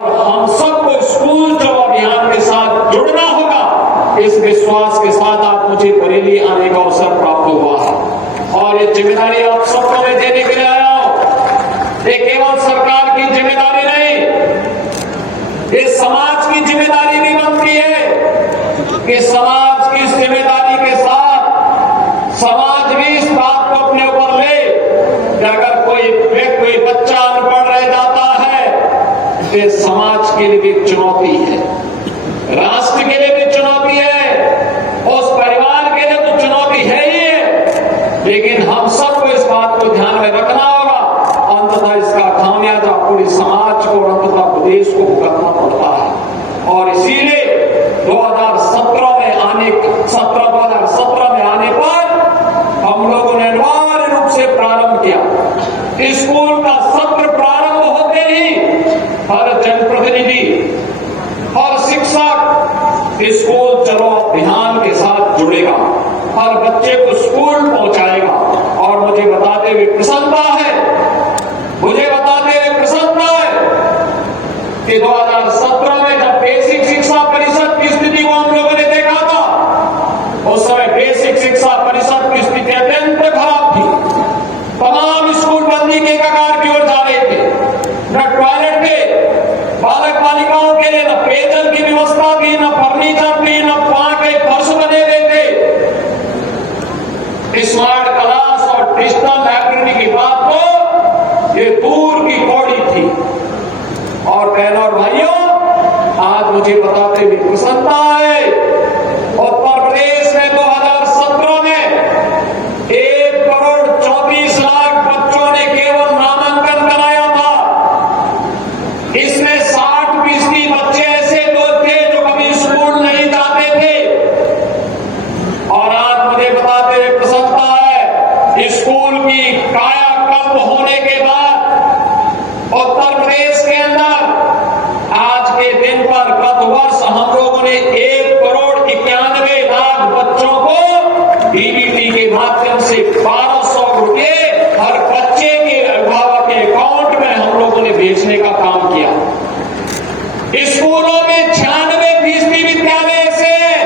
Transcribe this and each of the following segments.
हम सबको स्कूल चलो अभियान के साथ जुड़ना होगा। इस विश्वास के साथ आप मुझे बरेली आने का अवसर प्राप्त हुआ है और ये जिम्मेदारी आप सबको मैं देने के लिए आया हूं। ये केवल सरकार की जिम्मेदारी नहीं, ये समाज की जिम्मेदारी भी बनती है कि समाज की इस जिम्मेदारी के साथ समाज भी इस बात को अपने ऊपर ले कि अगर कोई बच्चा अनपढ़ रह जाता है तो समाज के लिए भी चुनौती है, राष्ट्र के लिए भी चुनौती है, उस परिवार के लिए तो चुनौती है ही है, लेकिन हम सबको इस बात को ध्यान में रखना होगा। अंततः इसका खामियाजा पूरे समाज को और अंततः प्रदेश को भुगतना पड़ता है और इसीलिए 2017 में आने पर हम लोगों ने अनिवार्य रूप से प्रारंभ किया। स्कूल का सत्र प्रारंभ होते ही हर जनप्रतिनिधि, हर शिक्षक स्कूल चलो अभियान के साथ जुड़ेगा, हर बच्चे को स्कूल पहुंचाएगा। और मुझे बताते हुए प्रसन्नता है कि 2017 में जब बेसिक शिक्षा परिषद की स्थिति को हम लोगों ने देखा था, उस समय बेसिक शिक्षा परिषद की स्थिति अत्यंत खराब थी। तमाम स्कूल बंदी के कगार की ओर जा रहे थे, न टॉयलेट थे बालक बालिकाओं के लिए, न पेयजल की व्यवस्था थी, न फर्नीचर थी, न वहां के फर्श बने हुए थे। स्मार्ट क्लास और डिजिटल लाइब्रेरी की बात तो ये दूर की कौड़ी थी। और बहनों और भाइयों, आज मुझे बताते हुए प्रसन्नता है, उत्तर प्रदेश में 2017 में 1,34,00,000 बच्चों ने केवल नामांकन कराया था। इसमें 60% बच्चे ऐसे तो थे जो कभी स्कूल नहीं जाते थे। और आज मुझे बताते हुए प्रसन्नता है, स्कूल की कायाकल्प होने के बाद उत्तर प्रदेश के अंदर आज के दिन पर गत वर्ष हम लोगों ने 1,91,00,000 बच्चों को डीबीटी के माध्यम से 1,200 रुपए हर बच्चे के अभिभावक के अकाउंट में हम लोगों ने भेजने का काम किया। स्कूलों में 96% विद्यालय ऐसे हैं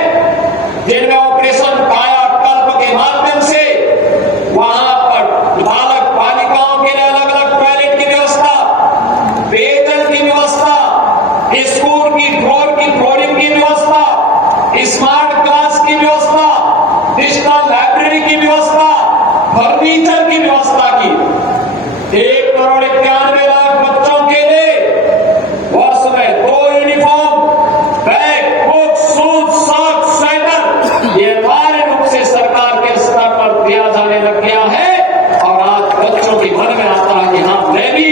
जिनमें ऑपरेशन कायाकल्प के माध्यम से वहां पर बालक बालिकाओं के लिए अलग अलग टॉयलेट की व्यवस्था, पेयजल की व्यवस्था, स्कूल की फ्लोरिंग की व्यवस्था, स्मार्ट क्लास की व्यवस्था, डिजिटल लाइब्रेरी की व्यवस्था, फर्नीचर की व्यवस्था की। 1,91,00,000 बच्चों के लिए वर्ष में 2 uniform, bag, book, shoes, socks, sweater ये अनिवार्य रूप से सरकार के स्तर पर दिया जाने लग गया है। और आज बच्चों के मन में आता है कि हाँ, मैं भी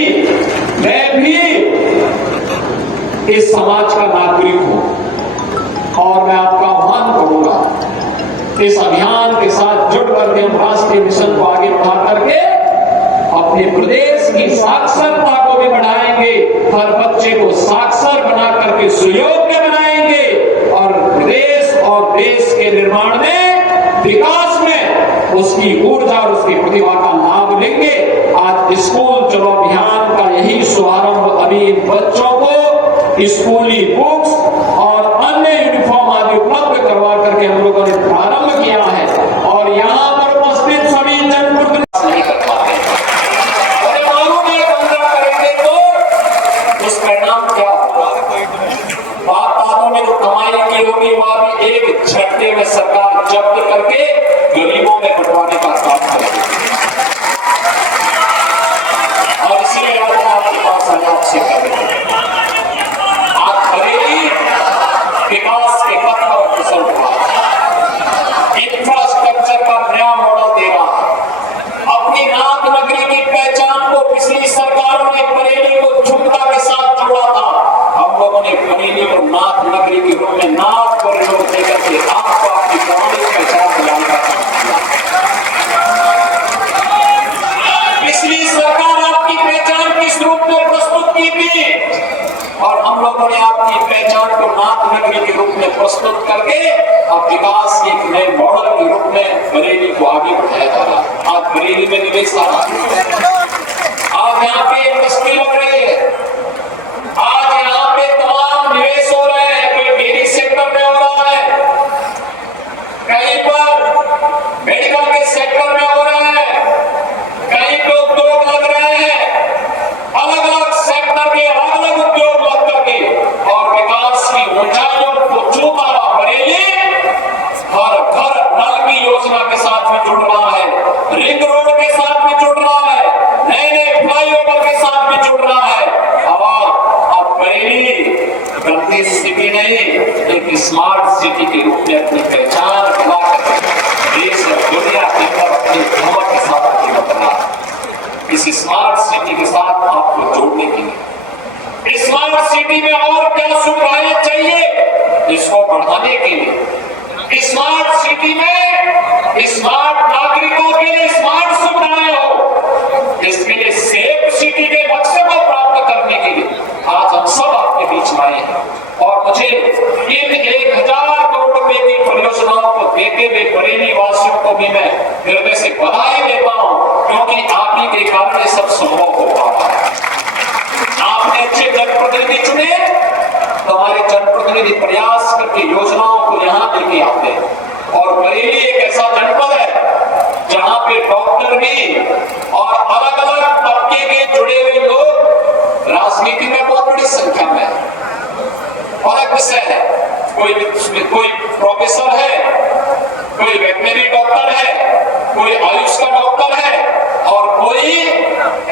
इस समाज का नागरिक हूं। और मैं आपका आह्वान करूंगा, इस अभियान के साथ जुड़ करके हम राष्ट्रीय मिशन को आगे बढ़ा करके अपने प्रदेश की साक्षरता को भी बढ़ाएंगे, हर बच्चे को साक्षर बना करके सुयोग्य बनाएंगे और प्रदेश और देश के निर्माण में, विकास में उसकी ऊर्जा और उसकी प्रतिभा का लाभ लेंगे। आज स्कूल चलो अभियान का यही शुभारंभ अभी बच्चों को स्कूली बुक्स और अन्य यूनिफॉर्म आदि उपलब्ध करवा करके हम लोगों ने प्रारंभ किया है। और यहाँ पर उपस्थित सभी जनप्रतिनिधि नहीं कर पाते, मालूम है 15 करेंगे तो उस परिणाम क्या होगा। बाप दादों ने जो कमाई की होगी वह भी एक झटके में सरकार जब्त करके गरीबों में बंटवाने का काम करेगी। और इसलिए आपके पास आपसे करेंगे विकास के पथ पर अग्रसर हुआ, इंफ्रास्ट्रक्चर का नया मॉडल दे रहा है। अपनी नाथ नगरी की पहचान को पिछली सरकारों ने बरेली को झुमका के साथ जोड़ा था, हम लोगों ने बरेली को नाथ नगरी के रूप में नाथ कॉरिडोर देकर के आपको अपनी पौराणिक पहचान दिलाने का काम किया। पिछली सरकार आपकी पहचान किस रूप में प्रस्तुत की थी और हम लोगों ने आपकी पहचान को नाथ नगरी के रूप में प्रस्तुत करके अब विकास के एक नए मॉडल के रूप में बरेली को आगे बढ़ाया जा रहा। आज बरेली में निवेश आ रहा है, आज यहाँ पे इंडस्ट्री लग रही है, आज यहाँ भारतीय सिटी नहीं, एक स्मार्ट सिटी के रूप में अपनी पहचान बना कर देश और दुनिया के अंदर अपनी धमक के साथ आगे बढ़ना। इस स्मार्ट सिटी के साथ आपको जोड़ने के लिए स्मार्ट सिटी में और क्या सुविधाएं चाहिए, इसको बढ़ाने के लिए स्मार्ट सिटी में स्मार्ट नागरिकों के लिए स्मार्ट सुविधाएं हो, इसके लिए सेफ सिटी के मकसद को प्राप्त करने के लिए आज हम सब आपके बीच में आए हैं। और मुझे इन 1000 करोड़ रुपए की परियोजनाओं को देते हुए बरेली वासियों को भी मैं हृदय से बधाई देता हूं, क्योंकि आप ही के कारण ये सब संभव हो पाता है। आपने अच्छे जनप्रतिनिधि चुने, हमारे जनप्रतिनिधि प्रयास करके योजनाओं को यहां लेके आते हैं। और बरेली एक ऐसा जनपद है जहां पे डॉक्टर भी और अलग अलग तबके के जुड़े हुए लोग राजनीति में बहुत बड़ी संख्या में है। अलग विषय है, कोई प्रोफेसर है, कोई वेटनरी डॉक्टर है, कोई आयुष का डॉक्टर है और कोई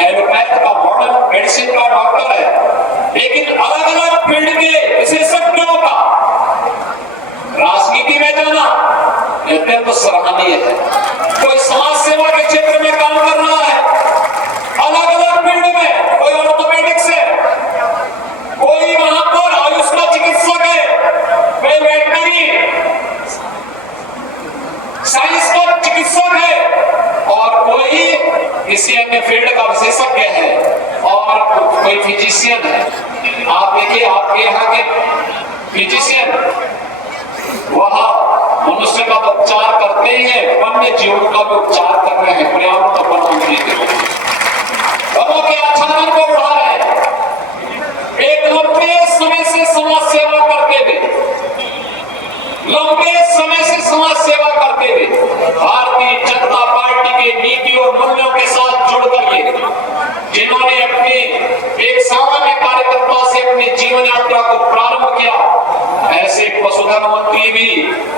एलोपैथ का मॉडर्न मेडिसिन का डॉक्टर है। लेकिन अलग अलग फील्ड के विशेषज्ञों का राजनीति में जाना अत्यंत सराहनीय है। कोई समाज सेवा के क्षेत्र में काम कर रहा है, अलग अलग फील्ड में, कोई ऑर्थोपेडिक्स है, कोई वहां पर आयुष का चिकित्सक है, कोई वेटनरी साइंस का चिकित्सक है और कोई किसी अन्य फील्ड का विशेषज्ञ है और कोई फिजिशियन है। आप देखिए, आपके यहाँ के फिजिशियन वह मनुष्य का तो उपचार करते ही है, वन्य जीवन का भी उपचार कर रहे हैं। पर्यावरण और वन मंत्री के वनों के आच्छादन को बढ़ा रहे हैं। एक लंबे समय से समाज सेवा करते हुए, लंबे समय से समाज सेवा करते हुए भारतीय जनता पार्टी के नीति और मूल्यों के साथ जुड़कर के जिन्होंने अपने एक सामान्य कार्यकर्ता से अपनी जीवन यात्रा को प्रारंभ किया, ऐसे पशुधन मंत्री भी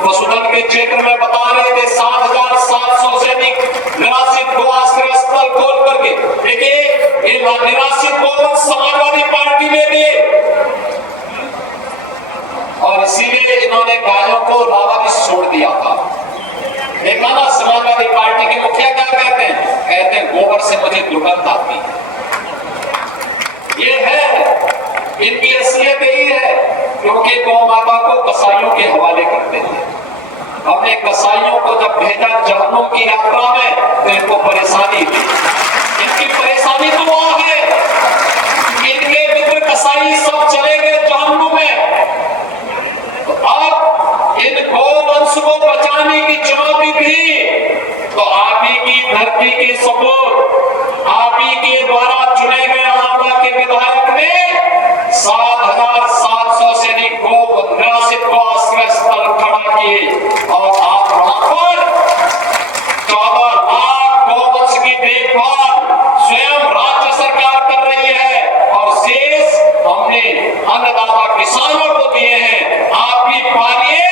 पशुधन के क्षेत्र में बता रहे थे 7,700 से अधिक निराश्रित गो आश्रय स्थल खोल करके। देखिए, ये निराश्रित गो समाजवादी पार्टी में थे और इसीलिए इन्होंने गायों को लावारिस छोड़ दिया था। देखा ना, समाजवादी पार्टी के मुखिया क्या कहते हैं गोबर से मुझे दुर्गंध आती है। ये है, इनकी असलियत यही है, क्योंकि गौ माता को कसाईयों के हवाले करते थे। हमने कसाईयों को जब भेजा जहन्नुम की यात्रा में तो इनको परेशानी थी। इनकी परेशानी तो वह है, इनके मित्र कसाई सब चले गए जहन्नुम में। तो अब इन गौवंश को बचाने की चुनौती थी, तो आप ही की धरती के सपूत, आप ही के द्वारा चुने गए आंवला के विधायक ने 7,700 से अधिक निराश्रित गो आश्रय स्थल खड़ा किए और आप वहां पर 14 लाख गौवंश की देखभाल स्वयं राज्य सरकार कर रही है और शेष हमने अन्नदाता किसानों को दिए हैं। आप भी पालिए,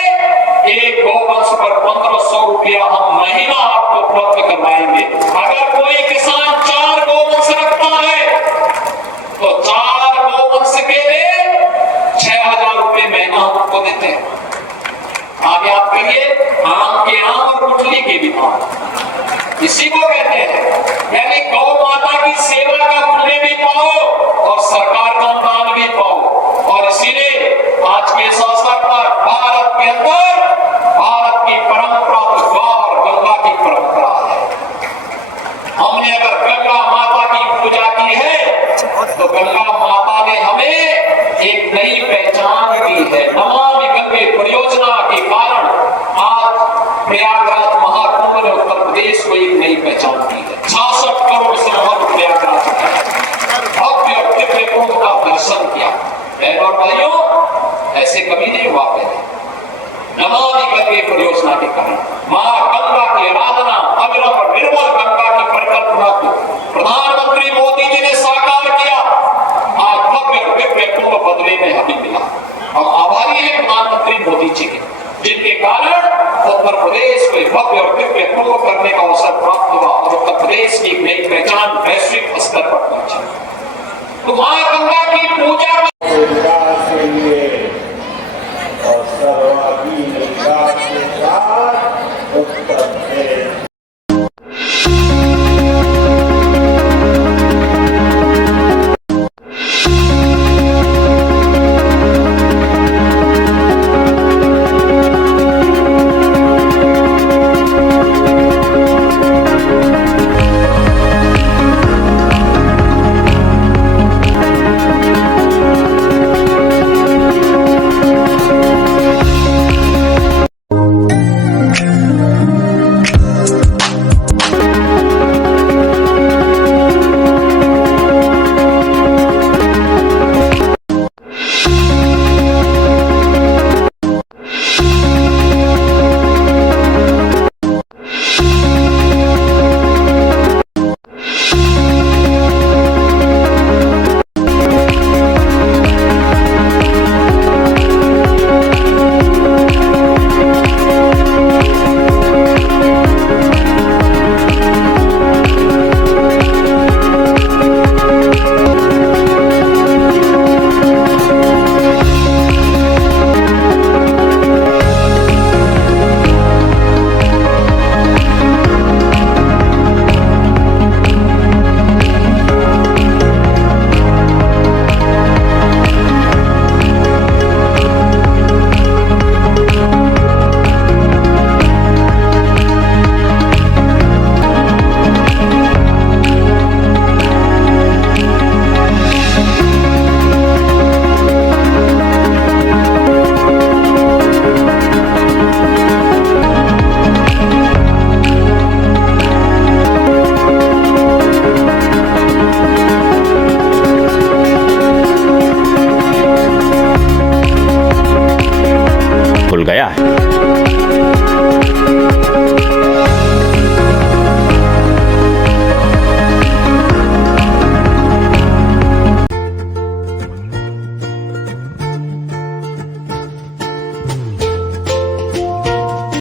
एक गौवंश पर 1500 रुपया हम महीना आपको उपलब्ध करवाएंगे। अगर कोई किसान 4 गौवंश रखता है तो 4 गौवंश के लिए 6,000 रुपये महीना हम आपको देते हैं। आगे आप कहिए, आम के आम और गुठली के भी आम, इसी को कहते हैं। यानी गौ माता की सेवा का पुण्य भी पाओ और सरकार का अनुदान भी पाओ। और इसीलिए आज के इस अवसर पर भारत के अंदर भारत की परंपरा तो गौ और गंगा की परंपरा है। हमने अगर गंगा माता की पूजा की है तो गंगा माता ने हमें एक नई पहचान दी है। नमामि गंगे परियोजना के कारण आज प्रयागराज महाकुंभ ने उत्तर प्रदेश को एक नई पहचान दी है। 66 करोड़ से अधिक प्रयागराज भव्य और दिव्य कुंभ का दर्शन किया। और भाइयों, ऐसे कभी नहीं हुआ पहले। नमामि गंगे परियोजना के कारण मां गंगा की आराधना, अविरल और निर्मल गंगा की परिकल्पना को प्रधानमंत्री मोदी जी ने साकार किया। आज भव्य और दिव्य कुंभ बदले में हमें मिला। हम आभारी हैं प्रधानमंत्री मोदी जी के, जिनके कारण उत्तर प्रदेश को भव्य और दिव्य कुंभ करने का अवसर प्राप्त हुआ और उत्तर प्रदेश की नई पहचान वैश्विक स्तर पर पहुंची। तो मां गंगा की पूजा